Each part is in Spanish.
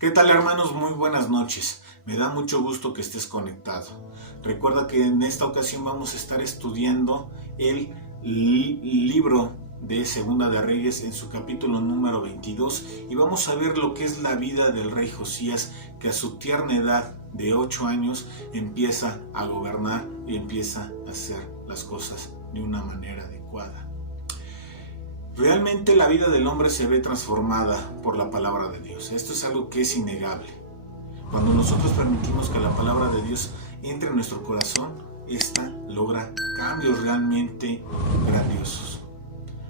¿Qué tal, hermanos? Muy buenas noches. Me da mucho gusto que estés conectado. Recuerda que en esta ocasión vamos a estar estudiando el libro de Segunda de Reyes en su capítulo número 22 y vamos a ver lo que es la vida del rey Josías, que a su tierna edad de 8 años empieza a gobernar y empieza a hacer las cosas de una manera adecuada. Realmente la vida del hombre se ve transformada por la palabra de Dios. Esto es algo que es innegable. Cuando nosotros permitimos que la palabra de Dios entre en nuestro corazón, esta logra cambios realmente grandiosos.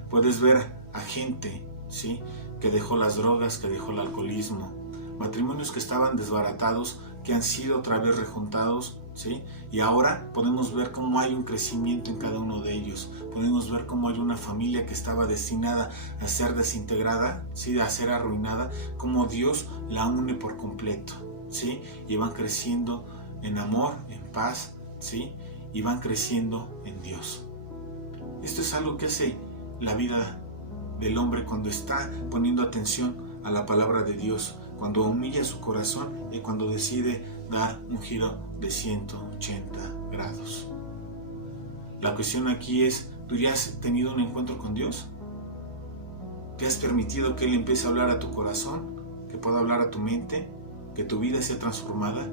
Puedes ver a gente, ¿sí?, que dejó las drogas, que dejó el alcoholismo, matrimonios que estaban desbaratados, que han sido otra vez rejuntados, ¿sí? Y ahora podemos ver cómo hay un crecimiento en cada uno de ellos. Podemos ver cómo hay una familia que estaba destinada a ser desintegrada, ¿sí?, a ser arruinada, cómo Dios la une por completo, ¿sí? Y van creciendo en amor, en paz, ¿sí? Y van creciendo en Dios. Esto es algo que hace la vida del hombre cuando está poniendo atención a la palabra de Dios, cuando humilla su corazón y cuando decide dar un giro de 180 grados. La cuestión aquí es, ¿tú ya has tenido un encuentro con Dios? ¿Te has permitido que Él empiece a hablar a tu corazón? ¿Que pueda hablar a tu mente? ¿Que tu vida sea transformada?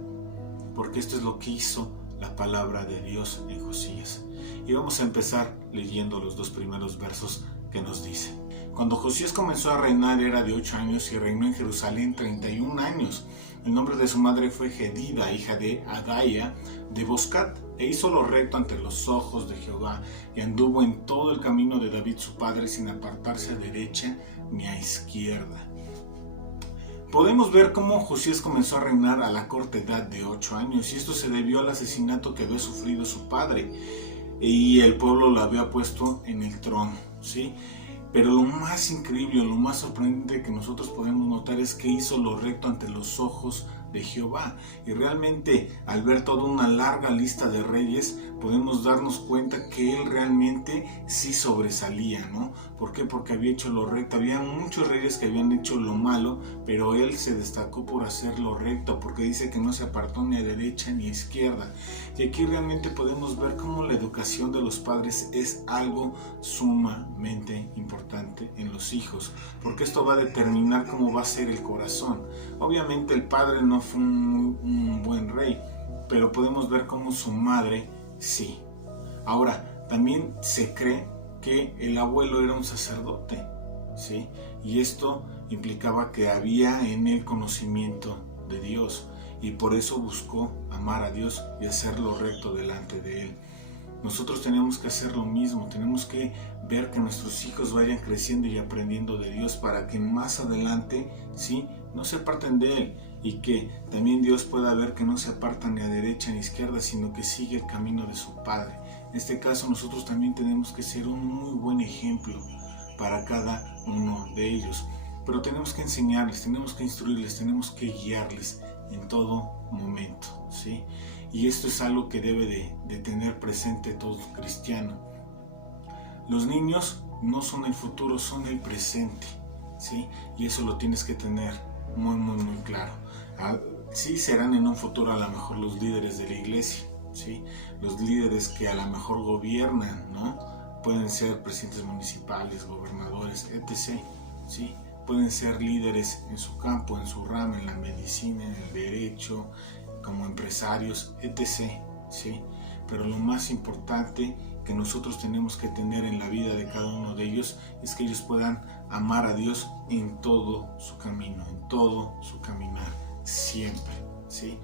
Porque esto es lo que hizo la palabra de Dios en Josías. Y vamos a empezar leyendo los 2 primeros versos que nos dice: Cuando Josías comenzó a reinar era de 8 años y reinó en Jerusalén 31 años. El nombre de su madre fue Jedida, hija de Adaya de Boscat, e hizo lo recto ante los ojos de Jehová, y anduvo en todo el camino de David su padre, sin apartarse a derecha ni a izquierda. Podemos ver cómo Josías comenzó a reinar a la corta edad de 8 años, y esto se debió al asesinato que había sufrido su padre, y el pueblo lo había puesto en el trono, ¿sí? Pero lo más increíble, lo más sorprendente que nosotros podemos notar es que hizo lo recto ante los ojos de Jehová. Y realmente, al ver toda una larga lista de reyes, podemos darnos cuenta que él realmente sí sobresalía, ¿no? ¿Por qué? Porque había hecho lo recto. Había muchos reyes que habían hecho lo malo, pero él se destacó por hacer lo recto, porque dice que no se apartó ni a derecha ni a izquierda. Y aquí realmente podemos ver cómo la educación de los padres es algo sumamente importante en los hijos, porque esto va a determinar cómo va a ser el corazón. Obviamente el padre no fue un buen rey, pero podemos ver cómo su madre sí. Ahora, también se cree que el abuelo era un sacerdote, ¿sí? Y esto implicaba que había en él conocimiento de Dios, y por eso buscó amar a Dios y hacer lo recto delante de él. Nosotros tenemos que hacer lo mismo, tenemos que ver que nuestros hijos vayan creciendo y aprendiendo de Dios para que más adelante, ¿sí?, no se aparten de Él, y que también Dios pueda ver que no se apartan ni a derecha ni a izquierda, sino que sigue el camino de su Padre. En este caso nosotros también tenemos que ser un muy buen ejemplo para cada uno de ellos, pero tenemos que enseñarles, tenemos que instruirles, tenemos que guiarles en todo momento, ¿sí? Y esto es algo que debe de tener presente todo cristiano. Los niños no son el futuro, son el presente, ¿sí? Y eso lo tienes que tener muy claro. Sí, serán en un futuro a lo mejor los líderes de la iglesia, ¿sí? Los líderes que a lo mejor gobiernan, ¿no? Pueden ser presidentes municipales, gobernadores, etc., ¿sí? Pueden ser líderes en su campo, en su rama, en la medicina, en el derecho, como empresarios, etc., ¿sí? Pero lo más importante que nosotros tenemos que tener en la vida de cada uno de ellos es que ellos puedan amar a Dios en todo su camino, en todo su caminar, siempre, ¿sí?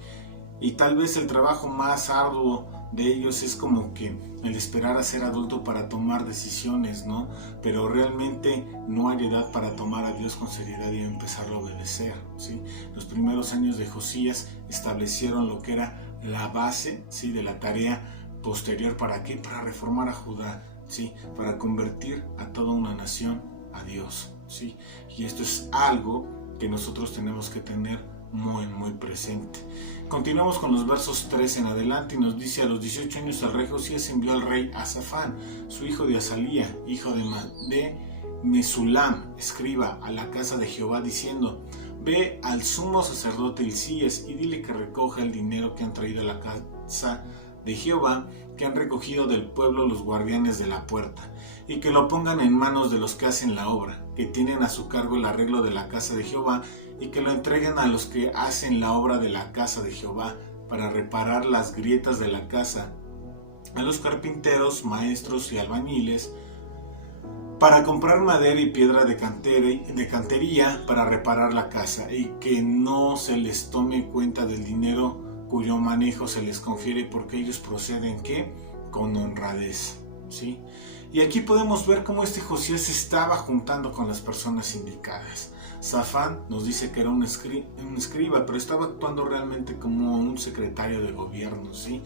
Y tal vez el trabajo más arduo de ellos es como que el esperar a ser adulto para tomar decisiones, ¿no? Pero realmente no hay edad para tomar a Dios con seriedad y empezarlo a obedecer, ¿sí? Los primeros años de Josías establecieron lo que era la base, ¿sí?, de la tarea posterior. ¿Para qué? Para reformar a Judá, ¿sí?, para convertir a toda una nación a Dios, ¿sí? Y esto es algo que nosotros tenemos que tener muy presente. Continuamos con los versos 3 en adelante y nos dice: a los 18 años el rey Josías envió al rey Asafán, su hijo de Azalía, hijo de Mesulam, escriba, a la casa de Jehová, diciendo: ve al sumo sacerdote Hilcías y dile que recoja el dinero que han traído a la casa de Jehová, que han recogido del pueblo los guardianes de la puerta, y que lo pongan en manos de los que hacen la obra, que tienen a su cargo el arreglo de la casa de Jehová, y que lo entreguen a los que hacen la obra de la casa de Jehová, para reparar las grietas de la casa, a los carpinteros, maestros y albañiles, para comprar madera y piedra de cantería para reparar la casa, y que no se les tome cuenta del dinero cuyo manejo se les confiere, porque ellos proceden ¿qué? Con honradez, ¿sí? Y aquí podemos ver cómo este Josías se estaba juntando con las personas indicadas. Safán nos dice que era un escriba, pero estaba actuando realmente como un secretario de gobierno, ¿sí?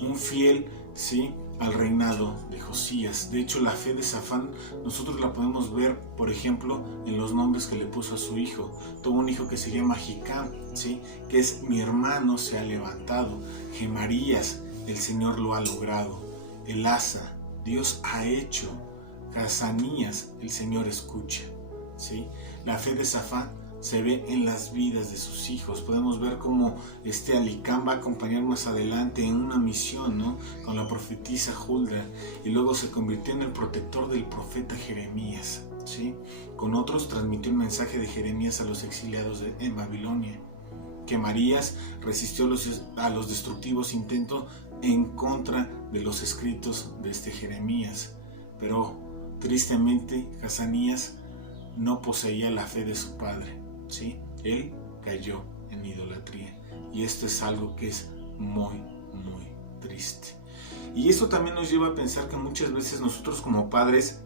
Un fiel, ¿sí?, al reinado de Josías. De hecho, la fe de Safán nosotros la podemos ver, por ejemplo, en los nombres que le puso a su hijo. Tuvo un hijo que se llama Jicam, ¿sí?, que es mi hermano se ha levantado. Gemarías, el Señor lo ha logrado. Elasa, Dios ha hecho. Hazanías, el Señor escucha, ¿sí? La fe de Safán se ve en las vidas de sus hijos. Podemos ver cómo Alicán va a acompañar más adelante en una misión, ¿no?, con la profetisa Hulda, y luego se convirtió en el protector del profeta Jeremías, ¿sí? Con otros transmitió el mensaje de Jeremías a los exiliados en Babilonia. Gemarías resistió a los destructivos intentos en contra de los escritos de Jeremías, pero tristemente Hazanías no poseía la fe de su padre, ¿sí? Él cayó en idolatría, y esto es algo que es muy, muy triste. Y esto también nos lleva a pensar que muchas veces nosotros como padres,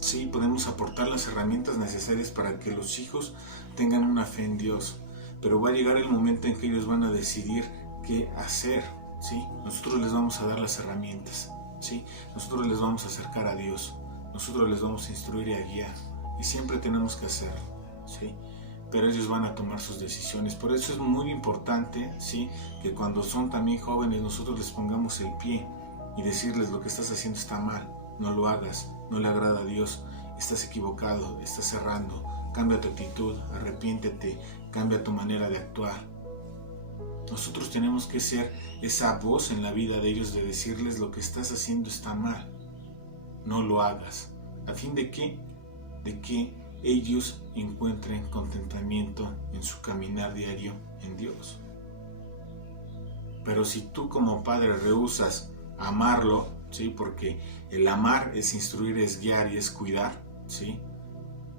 sí, podemos aportar las herramientas necesarias para que los hijos tengan una fe en Dios, pero va a llegar el momento en que ellos van a decidir qué hacer, ¿sí? Nosotros les vamos a dar las herramientas, ¿sí? Nosotros les vamos a acercar a Dios, nosotros les vamos a instruir y a guiar, y siempre tenemos que hacerlo, ¿sí? Pero ellos van a tomar sus decisiones. Por eso es muy importante, ¿sí?, que cuando son también jóvenes nosotros les pongamos el pie y decirles: lo que estás haciendo está mal, no lo hagas, no le agrada a Dios, estás equivocado, estás errando, cambia tu actitud, arrepiéntete, cambia tu manera de actuar. Nosotros tenemos que ser esa voz en la vida de ellos, de decirles: lo que estás haciendo está mal, no lo hagas. ¿A fin de qué? De que ellos encuentren contentamiento en su caminar diario en Dios. Pero si tú como padre rehusas amarlo, ¿sí?, porque el amar es instruir, es guiar y es cuidar, ¿sí?,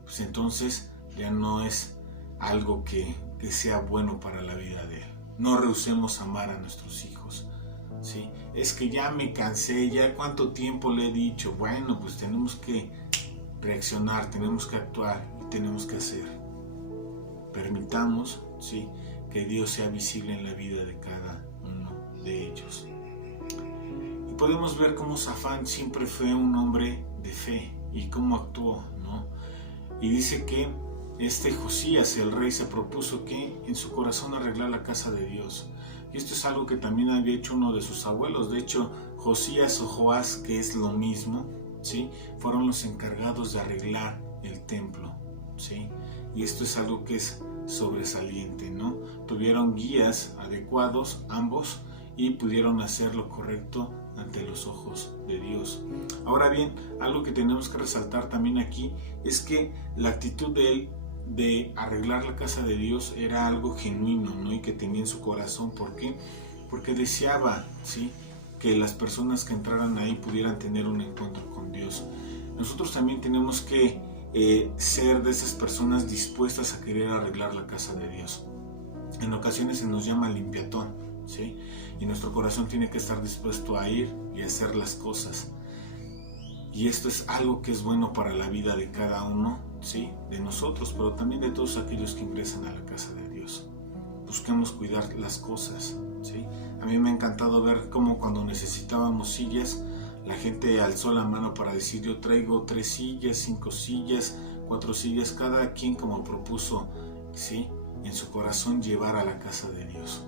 pues entonces ya no es algo que sea bueno para la vida de él. No rehusemos amar a nuestros hijos, ¿sí? Es que ya me cansé, ya cuánto tiempo le he dicho. Bueno, pues tenemos que reaccionar, tenemos que actuar y tenemos que hacer. Permitamos, ¿sí?, que Dios sea visible en la vida de cada uno de ellos. Y podemos ver cómo Safán siempre fue un hombre de fe y cómo actuó, ¿no? Y dice que Josías, el rey, se propuso que en su corazón arreglar la casa de Dios. Y esto es algo que también había hecho uno de sus abuelos. De hecho, Josías o Joás, que es lo mismo, ¿sí?, fueron los encargados de arreglar el templo, ¿sí? Y esto es algo que es sobresaliente, ¿no? Tuvieron guías adecuados ambos y pudieron hacer lo correcto ante los ojos de Dios. Ahora bien, algo que tenemos que resaltar también aquí es que la actitud de él de arreglar la casa de Dios era algo genuino, ¿no?, y que tenía en su corazón. ¿Por qué? Porque deseaba, ¿sí?, que las personas que entraran ahí pudieran tener un encuentro con Dios. Nosotros también tenemos que ser de esas personas dispuestas a querer arreglar la casa de Dios. En ocasiones se nos llama limpiatón, ¿sí?, y nuestro corazón tiene que estar dispuesto a ir y hacer las cosas. Y esto es algo que es bueno para la vida de cada uno, ¿sí?, de nosotros, pero también de todos aquellos que ingresan a la casa de Dios. Busquemos cuidar las cosas, ¿sí? A mí me ha encantado ver cómo cuando necesitábamos sillas, la gente alzó la mano para decir: yo traigo 3 sillas, 5 sillas, 4 sillas, cada quien como propuso, ¿sí?, en su corazón llevar a la casa de Dios.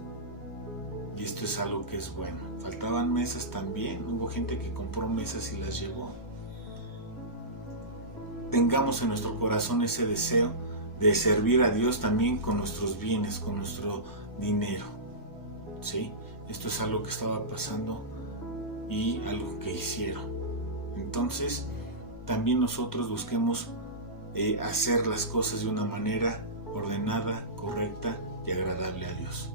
Y esto es algo que es bueno. Faltaban mesas también, hubo gente que compró mesas y las llevó. Tengamos en nuestro corazón ese deseo de servir a Dios también con nuestros bienes, con nuestro dinero. ¿Sí? Esto es algo que estaba pasando y algo que hicieron. Entonces, también nosotros busquemos hacer las cosas de una manera ordenada, correcta y agradable a Dios.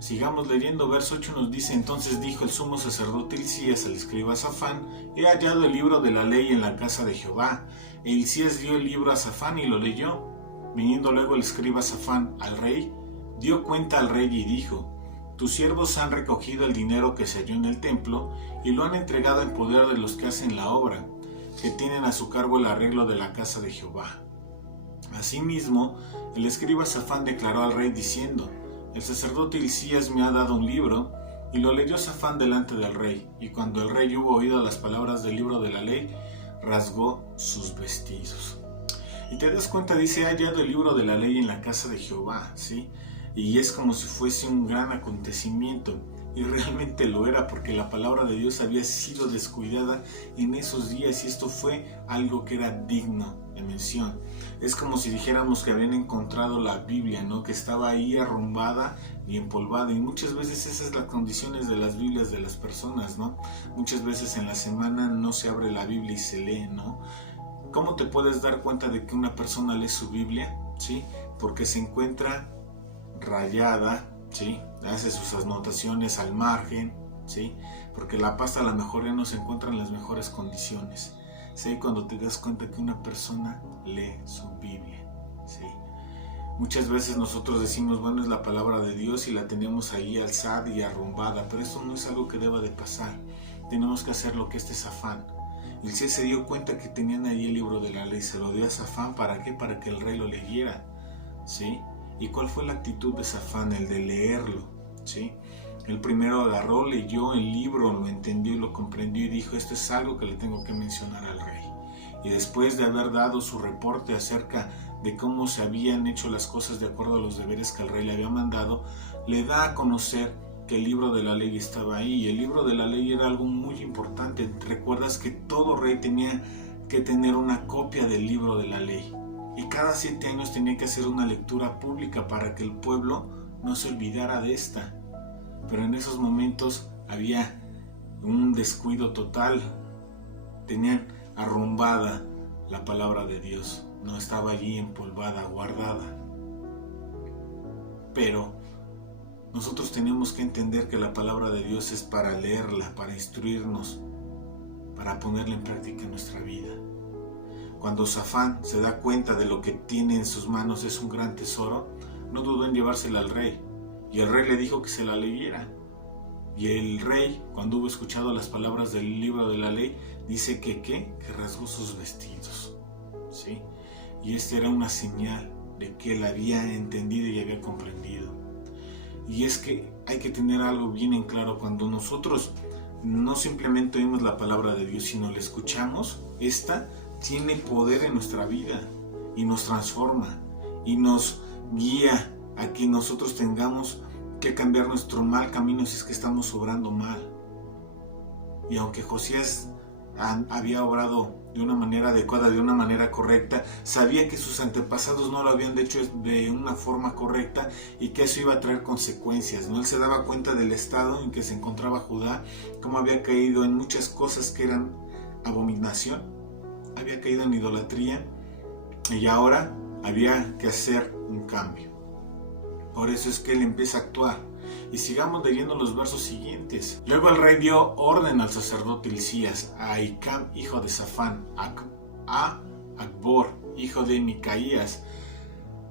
Sigamos leyendo. Verso 8 nos dice: entonces dijo el sumo sacerdote Hilcías al escriba Safán: he hallado el libro de la ley en la casa de Jehová. E Hilcías dio el libro a Safán y lo leyó. Viniendo luego el escriba Safán al rey, dio cuenta al rey y dijo: tus siervos han recogido el dinero que se halló en el templo y lo han entregado en poder de los que hacen la obra, que tienen a su cargo el arreglo de la casa de Jehová. Asimismo, el escriba Safán declaró al rey diciendo: el sacerdote Hilcías me ha dado un libro. Y lo leyó Safán delante del rey, y cuando el rey hubo oído las palabras del libro de la ley, rasgó sus vestidos. Y te das cuenta, dice: he hallado el libro de la ley en la casa de Jehová, ¿sí? Y es como si fuese un gran acontecimiento, y realmente lo era, porque la palabra de Dios había sido descuidada en esos días, y esto fue algo que era digno de mención. Es como si dijéramos que habían encontrado la Biblia, ¿no? Que estaba ahí arrumbada y empolvada, y muchas veces esas son las condiciones de las Biblias de las personas, ¿no? Muchas veces en la semana no se abre la Biblia y se lee, ¿no? ¿Cómo te puedes dar cuenta de que una persona lee su Biblia? ¿Sí? Porque se encuentra rayada, ¿sí? Hace sus anotaciones al margen, ¿sí? Porque la pasta a lo mejor ya no se encuentra en las mejores condiciones, ¿sí? Cuando te das cuenta que una persona lee su Biblia, ¿sí? Muchas veces nosotros decimos: bueno, es la palabra de Dios, y la tenemos ahí alzada y arrumbada, pero esto no es algo que deba de pasar. Tenemos que hacer lo que este Safán. Hilcías se dio cuenta que tenían ahí el libro de la ley, se lo dio a Safán. ¿Para qué? Para que el rey lo leyera, ¿sí? ¿Y cuál fue la actitud de Safán? El de leerlo, ¿sí? Él primero agarró, leyó el libro, lo entendió y lo comprendió, y dijo: esto es algo que le tengo que mencionar al rey. Y después de haber dado su reporte acerca de cómo se habían hecho las cosas de acuerdo a los deberes que el rey le había mandado, le da a conocer que el libro de la ley estaba ahí. Y el libro de la ley era algo muy importante. Recuerdas que todo rey tenía que tener una copia del libro de la ley, y cada 7 años tenía que hacer una lectura pública para que el pueblo no se olvidara de esta. Pero en esos momentos había un descuido total. Tenían arrumbada la palabra de Dios, no estaba allí empolvada, guardada. Pero nosotros tenemos que entender que la palabra de Dios es para leerla, para instruirnos, para ponerla en práctica en nuestra vida. Cuando Safán se da cuenta de lo que tiene en sus manos es un gran tesoro, no dudó en llevársela al rey, y el rey le dijo que se la leyera. Y el rey, cuando hubo escuchado las palabras del libro de la ley, dice que rasgó sus vestidos, ¿sí? Y esta era una señal de que él había entendido y había comprendido. Y es que hay que tener algo bien en claro: cuando nosotros no simplemente oímos la palabra de Dios, sino la escuchamos, esta tiene poder en nuestra vida y nos transforma y nos guía a que nosotros tengamos que cambiar nuestro mal camino si es que estamos obrando mal. Y aunque Josías había obrado de una manera adecuada, de una manera correcta, sabía que sus antepasados no lo habían hecho de una forma correcta y que eso iba a traer consecuencias, ¿no? Él se daba cuenta del estado en que se encontraba Judá, cómo había caído en muchas cosas que eran abominación, había caído en idolatría, y ahora había que hacer un cambio. Por eso es que él empieza a actuar. Y sigamos leyendo los versos siguientes. Luego el rey dio orden al sacerdote Hilcías, a Ahicam, hijo de Safán, a Acbor, hijo de Micaías,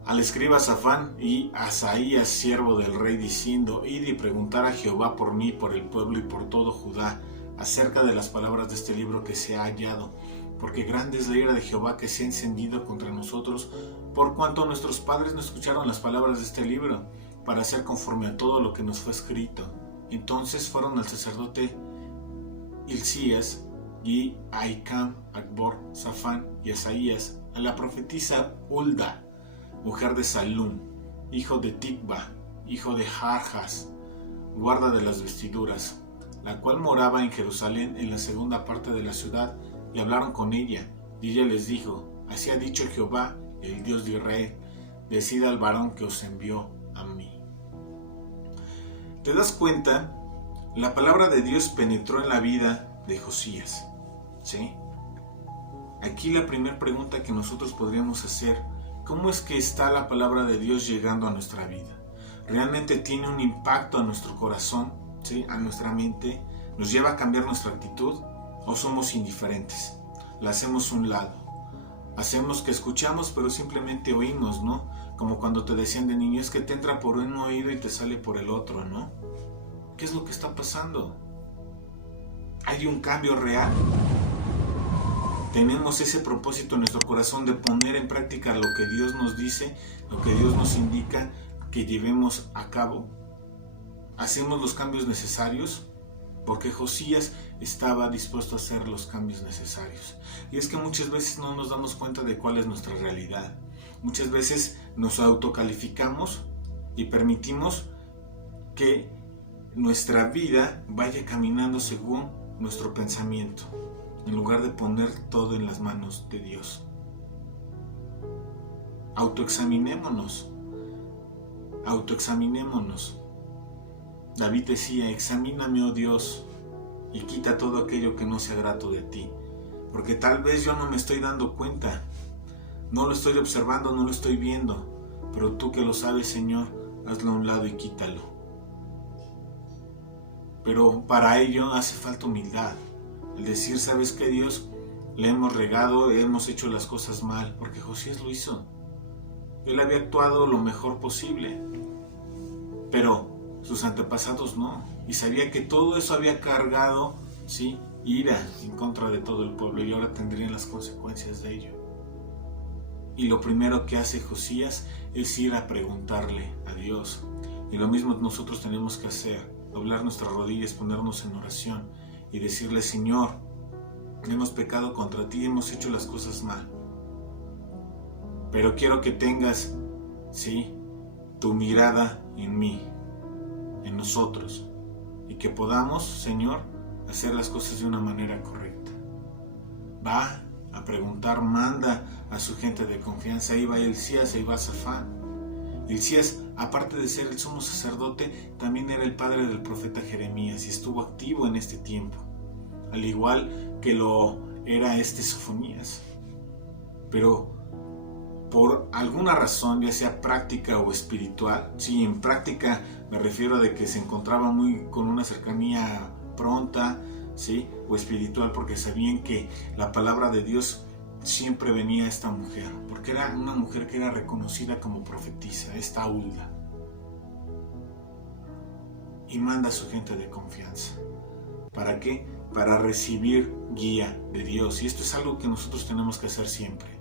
al escriba Safán y a Asaías, siervo del rey, diciendo: id y preguntar a Jehová por mí, por el pueblo y por todo Judá, acerca de las palabras de este libro que se ha hallado, porque grande es la ira de Jehová que se ha encendido contra nosotros, por cuanto nuestros padres no escucharon las palabras de este libro, para hacer conforme a todo lo que nos fue escrito. Entonces fueron al sacerdote Hilcías y a Ahicam, Acbor, Safán y Asaías, a la profetisa Hulda, mujer de Salum, hijo de Tikva, hijo de Jarjas, guarda de las vestiduras, la cual moraba en Jerusalén, en la segunda parte de la ciudad, y hablaron con ella, y ella les dijo: así ha dicho Jehová, el Dios de Israel: decid al varón que os envió a mí. ¿Te das cuenta? La palabra de Dios penetró en la vida de Josías, ¿sí? Aquí la primera pregunta que nosotros podríamos hacer: ¿cómo es que está la palabra de Dios llegando a nuestra vida? ¿Realmente tiene un impacto a nuestro corazón, ¿sí? A nuestra mente? ¿Nos lleva a cambiar nuestra actitud? ¿O somos indiferentes? La hacemos a un lado. Hacemos que escuchamos, pero simplemente oímos, ¿no? Como cuando te decían de niño, es que te entra por un oído y te sale por el otro, ¿no? ¿Qué es lo que está pasando? ¿Hay un cambio real? ¿Tenemos ese propósito en nuestro corazón de poner en práctica lo que Dios nos dice, lo que Dios nos indica que llevemos a cabo? ¿Hacemos los cambios necesarios? Porque Josías estaba dispuesto a hacer los cambios necesarios. Y es que muchas veces no nos damos cuenta de cuál es nuestra realidad. Muchas veces nos autocalificamos y permitimos que nuestra vida vaya caminando según nuestro pensamiento, en lugar de poner todo en las manos de Dios. Autoexaminémonos. David decía: examíname, oh Dios, y quita todo aquello que no sea grato de ti, porque tal vez yo no me estoy dando cuenta, no lo estoy observando, no lo estoy viendo, pero tú que lo sabes, Señor, hazlo a un lado y quítalo. Pero para ello hace falta humildad, el decir: ¿sabes qué, Dios? Le hemos regado, hemos hecho las cosas mal, porque Josías lo hizo. Él había actuado lo mejor posible, pero sus antepasados no, y sabía que todo eso había cargado, ¿sí?, ira en contra de todo el pueblo, y ahora tendrían las consecuencias de ello. Y lo primero que hace Josías es ir a preguntarle a Dios, y lo mismo nosotros tenemos que hacer: doblar nuestras rodillas, ponernos en oración y decirle: Señor, hemos pecado contra ti, hemos hecho las cosas mal, pero quiero que tengas, ¿sí?, tu mirada en mí, en nosotros, y que podamos, Señor, hacer las cosas de una manera correcta. Va a preguntar, manda a su gente de confianza. Ahí va Hilcías, ahí va Safán. Hilcías, aparte de ser el sumo sacerdote, también era el padre del profeta Jeremías y estuvo activo en este tiempo, al igual que lo era Sofonías. Pero por alguna razón, ya sea práctica o espiritual, sí, en práctica me refiero a de que se encontraba con una cercanía pronta, sí, o espiritual, porque sabían que la palabra de Dios siempre venía a esta mujer, porque era una mujer que era reconocida como profetisa, esta Hulda, y manda a su gente de confianza. ¿Para qué? Para recibir guía de Dios, y esto es algo que nosotros tenemos que hacer siempre.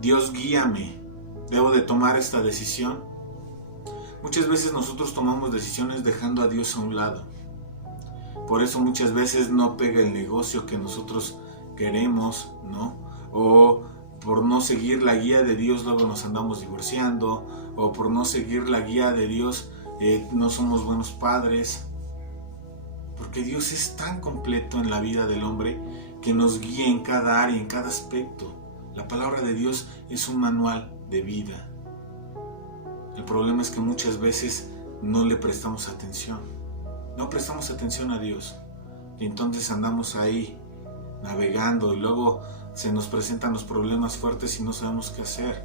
Dios, guíame, ¿debo de tomar esta decisión? Muchas veces nosotros tomamos decisiones dejando a Dios a un lado. Por eso muchas veces no pega el negocio que nosotros queremos, ¿no? O por no seguir la guía de Dios luego nos andamos divorciando, o por no seguir la guía de Dios no somos buenos padres. Porque Dios es tan completo en la vida del hombre que nos guía en cada área, en cada aspecto. La palabra de Dios es un manual de vida. El problema es que muchas veces no le prestamos atención. No prestamos atención a Dios. Y entonces andamos ahí navegando y luego se nos presentan los problemas fuertes y no sabemos qué hacer.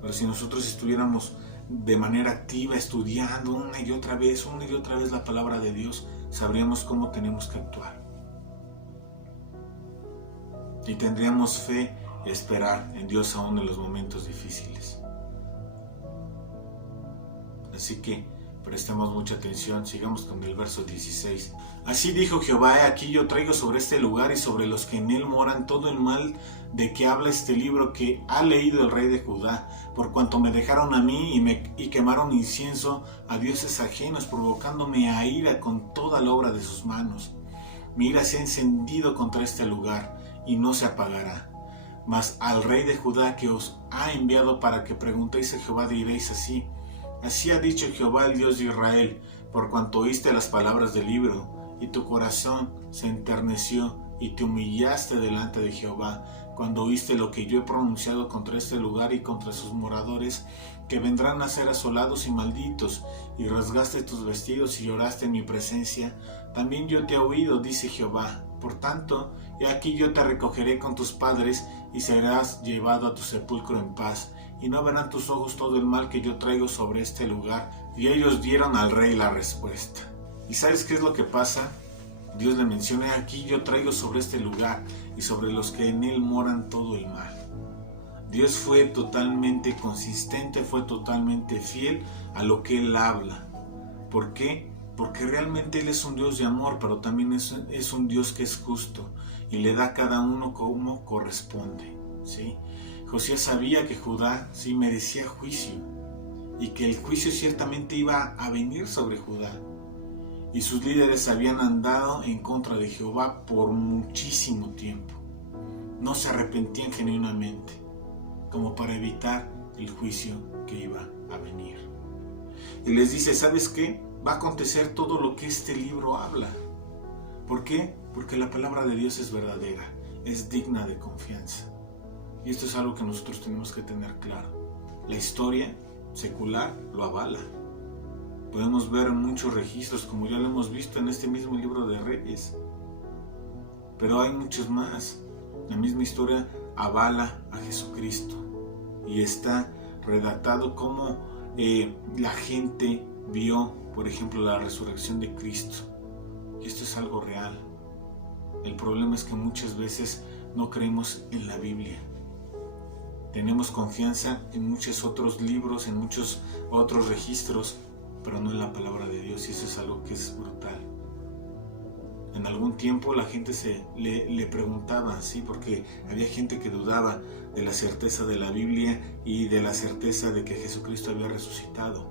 Pero si nosotros estuviéramos de manera activa estudiando una y otra vez la palabra de Dios, sabríamos cómo tenemos que actuar. Y tendríamos fe y esperar en Dios aún en los momentos difíciles. Así que prestemos mucha atención, sigamos con el verso 16. Así dijo Jehová: he aquí yo traigo sobre este lugar y sobre los que en él moran todo el mal de que habla este libro que ha leído el rey de Judá, por cuanto me dejaron a mí y quemaron incienso a dioses ajenos, provocándome a ira con toda la obra de sus manos. Mi ira se ha encendido contra este lugar y no se apagará. Mas al rey de Judá que os ha enviado para que preguntéis a Jehová, diréis así: así ha dicho Jehová, el Dios de Israel, por cuanto oíste las palabras del libro, y tu corazón se enterneció, y te humillaste delante de Jehová, cuando oíste lo que yo he pronunciado contra este lugar y contra sus moradores, que vendrán a ser asolados y malditos, y rasgaste tus vestidos y lloraste en mi presencia, también yo te he oído, dice Jehová. Por tanto, he aquí yo te recogeré con tus padres, y serás llevado a tu sepulcro en paz, y no verán tus ojos todo el mal que yo traigo sobre este lugar. Y ellos dieron al rey la respuesta. ¿Y sabes qué es lo que pasa? Dios le menciona: aquí yo traigo sobre este lugar y sobre los que en él moran todo el mal. Dios fue totalmente consistente, fue totalmente fiel a lo que él habla. ¿Por qué? Porque realmente él es un Dios de amor, pero también es un Dios que es justo y le da a cada uno como corresponde, ¿sí? Josías sabía que Judá sí merecía juicio y que el juicio ciertamente iba a venir sobre Judá. Y sus líderes habían andado en contra de Jehová por muchísimo tiempo. No se arrepentían genuinamente, como para evitar el juicio que iba a venir. Y les dice: ¿sabes qué? Va a acontecer todo lo que este libro habla. ¿Por qué? Porque la palabra de Dios es verdadera, es digna de confianza. Y esto es algo que nosotros tenemos que tener claro. La historia secular lo avala. Podemos ver muchos registros, como ya lo hemos visto en este mismo libro de Reyes. Pero hay muchos más. La misma historia avala a Jesucristo. Y está redactado como la gente vio, por ejemplo, la resurrección de Cristo. Y esto es algo real. El problema es que muchas veces no creemos en la Biblia. Tenemos confianza en muchos otros libros, en muchos otros registros, pero no en la palabra de Dios, y eso es algo que es brutal. En algún tiempo la gente le preguntaba, ¿sí? Porque había gente que dudaba de la certeza de la Biblia y de la certeza de que Jesucristo había resucitado.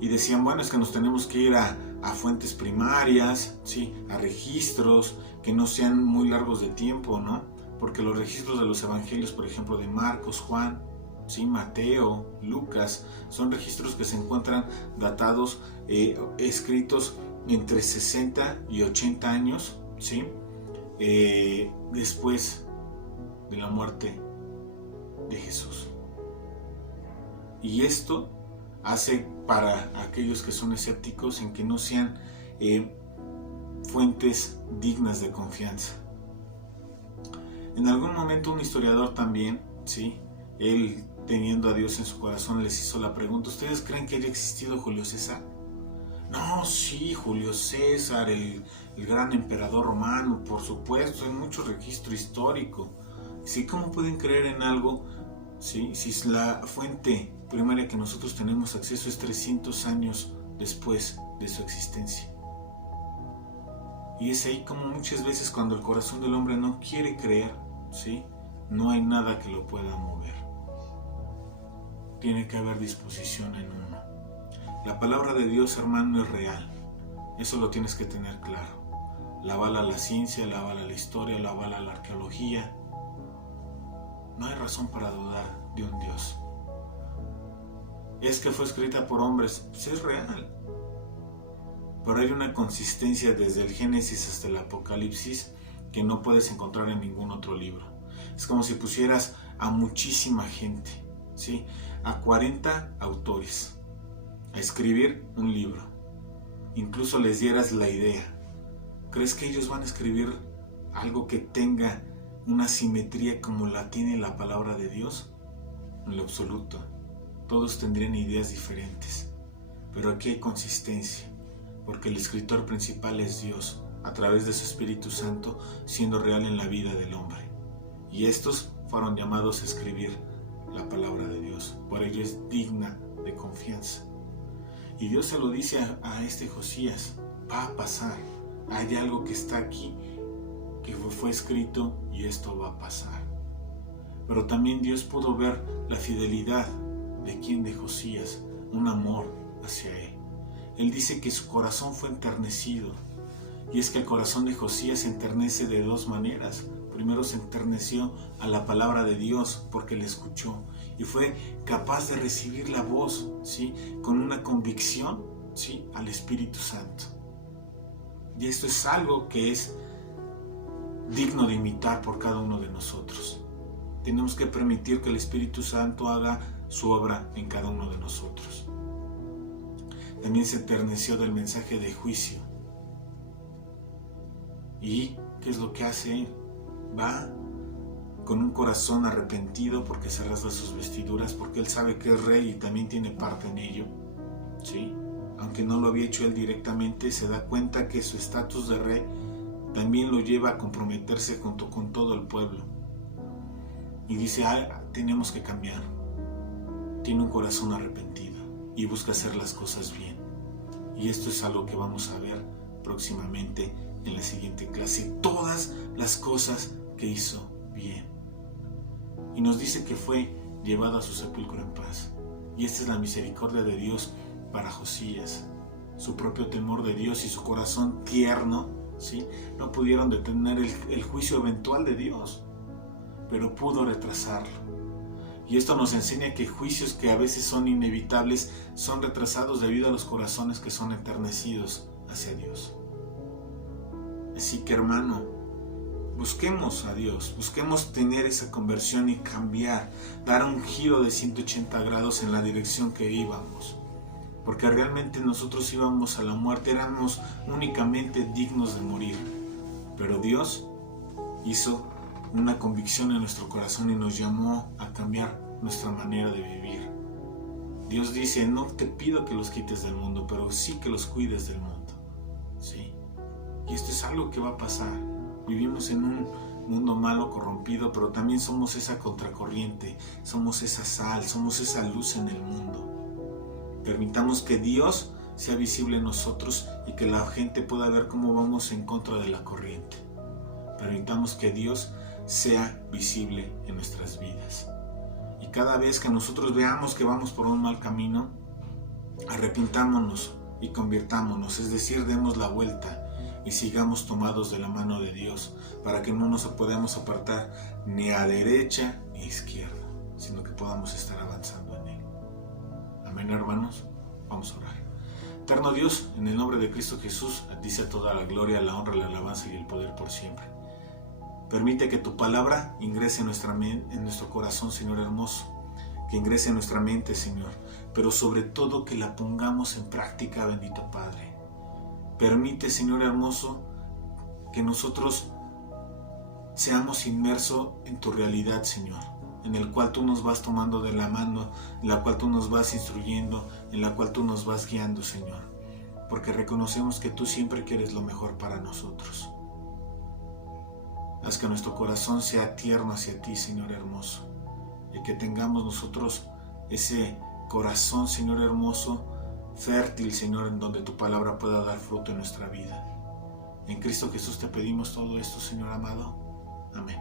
Y decían: bueno, es que nos tenemos que ir a fuentes primarias, ¿sí? A registros que no sean muy largos de tiempo, ¿no? Porque los registros de los evangelios, por ejemplo, de Marcos, Juan, ¿sí? Mateo, Lucas, son registros que se encuentran datados, escritos entre 60 y 80 años, ¿sí? Después de la muerte de Jesús. Y esto hace para aquellos que son escépticos en que no sean fuentes dignas de confianza. En algún momento un historiador también, ¿sí? Él, teniendo a Dios en su corazón, les hizo la pregunta: ¿ustedes creen que haya existido Julio César? No, sí, Julio César, el gran emperador romano, por supuesto, hay mucho registro histórico. ¿Sí? ¿Cómo pueden creer en algo, ¿sí? Si la fuente primaria que nosotros tenemos acceso es 300 años después de su existencia? Y es ahí como muchas veces, cuando el corazón del hombre no quiere creer, ¿sí? No hay nada que lo pueda mover. Tiene que haber disposición en uno. La palabra de Dios, hermano, es real. Eso lo tienes que tener claro. La avala la ciencia, la avala la historia, la avala la arqueología. No hay razón para dudar de un Dios. Es que fue escrita por hombres, pues es real. Pero hay una consistencia desde el Génesis hasta el Apocalipsis que no puedes encontrar en ningún otro libro. Es como si pusieras a muchísima gente, ¿sí? A 40 autores a escribir un libro. Incluso les dieras la idea. ¿Crees que ellos van a escribir algo que tenga una simetría como la tiene la palabra de Dios? En lo absoluto. Todos tendrían ideas diferentes. Pero aquí hay consistencia, porque el escritor principal es Dios, a través de su Espíritu Santo, siendo real en la vida del hombre. Y estos fueron llamados a escribir la palabra de Dios. Por ello es digna de confianza. Y Dios se lo dice a este Josías: va a pasar. Hay algo que está aquí, que fue escrito, y esto va a pasar. Pero también Dios pudo ver la fidelidad de Josías, un amor hacia él. Él dice que su corazón fue enternecido. Y es que el corazón de Josías se enternece de dos maneras. Primero, se enterneció a la palabra de Dios porque le escuchó y fue capaz de recibir la voz, ¿sí? Con una convicción, ¿sí? Al Espíritu Santo. Y esto es algo que es digno de imitar por cada uno de nosotros. Tenemos que permitir que el Espíritu Santo haga su obra en cada uno de nosotros. También se enterneció del mensaje de juicio. ¿Y qué es lo que hace? Va con un corazón arrepentido porque se rasga sus vestiduras, porque él sabe que es rey y también tiene parte en ello, ¿sí? Aunque no lo había hecho él directamente, se da cuenta que su estatus de rey también lo lleva a comprometerse junto con todo el pueblo. Y dice, tenemos que cambiar. Tiene un corazón arrepentido y busca hacer las cosas bien. Y esto es algo que vamos a ver próximamente en la siguiente clase. Todas las cosas que hizo bien. Y nos dice que fue llevado a su sepulcro en paz. Y esta es la misericordia de Dios para Josías. Su propio temor de Dios y su corazón tierno, ¿sí?, no pudieron detener el juicio eventual de Dios, pero pudo retrasarlo. Y esto nos enseña que juicios que a veces son inevitables son retrasados debido a los corazones que son enternecidos hacia Dios. Así que, hermano, busquemos a Dios, busquemos tener esa conversión y cambiar, dar un giro de 180 grados en la dirección que íbamos. Porque realmente nosotros íbamos a la muerte, éramos únicamente dignos de morir. Pero Dios hizo una convicción en nuestro corazón y nos llamó a cambiar nuestra manera de vivir. Dios dice, no te pido que los quites del mundo, pero sí que los cuides del mundo, ¿sí? Y esto es algo que va a pasar. Vivimos en un mundo malo, corrompido, pero también somos esa contracorriente, somos esa sal, somos esa luz en el mundo. Permitamos que Dios sea visible en nosotros y que la gente pueda ver cómo vamos en contra de la corriente. Permitamos que Dios sea visible en nuestras vidas. Y cada vez que nosotros veamos que vamos por un mal camino, arrepintámonos y convirtámonos, es decir, demos la vuelta y sigamos tomados de la mano de Dios para que no nos podamos apartar ni a derecha ni a izquierda, sino que podamos estar avanzando en Él. Amén, hermanos. Vamos a orar. Eterno Dios, en el nombre de Cristo Jesús, a ti sea toda la gloria, la honra, la alabanza y el poder por siempre. Permite que tu palabra ingrese en nuestro corazón, Señor hermoso, que ingrese en nuestra mente, Señor, pero sobre todo que la pongamos en práctica, bendito Padre. Permite, Señor hermoso, que nosotros seamos inmersos en tu realidad, Señor, en el cual tú nos vas tomando de la mano, en la cual tú nos vas instruyendo, en la cual tú nos vas guiando, Señor, porque reconocemos que tú siempre quieres lo mejor para nosotros. Haz que nuestro corazón sea tierno hacia ti, Señor hermoso, y que tengamos nosotros ese corazón, Señor hermoso, fértil, Señor, en donde tu palabra pueda dar fruto en nuestra vida. En Cristo Jesús te pedimos todo esto, Señor amado. Amén.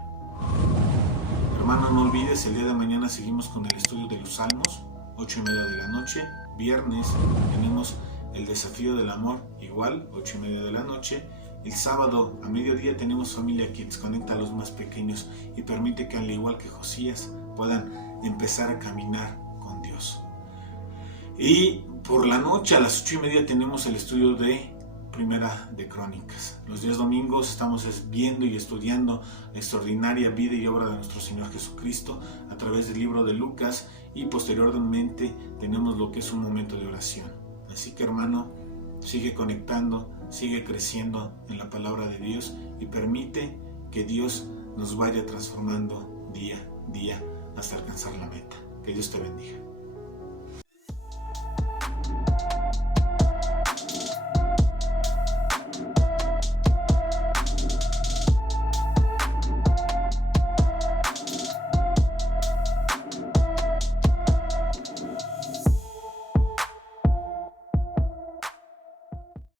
Hermano, no olvides, el día de mañana seguimos con el estudio de los Salmos, 8:30 de la noche. Viernes tenemos el desafío del amor, igual, 8:30 de la noche. El sábado a mediodía tenemos Familia Kids, conecta a los más pequeños y permite que, al igual que Josías, puedan empezar a caminar con Dios. Y por la noche a las 8:30 tenemos el estudio de Primera de Crónicas. Los días domingos estamos viendo y estudiando la extraordinaria vida y obra de nuestro Señor Jesucristo a través del libro de Lucas, y posteriormente tenemos lo que es un momento de oración. Así que, hermano, sigue conectando, sigue creciendo en la palabra de Dios y permite que Dios nos vaya transformando día a día hasta alcanzar la meta. Que Dios te bendiga.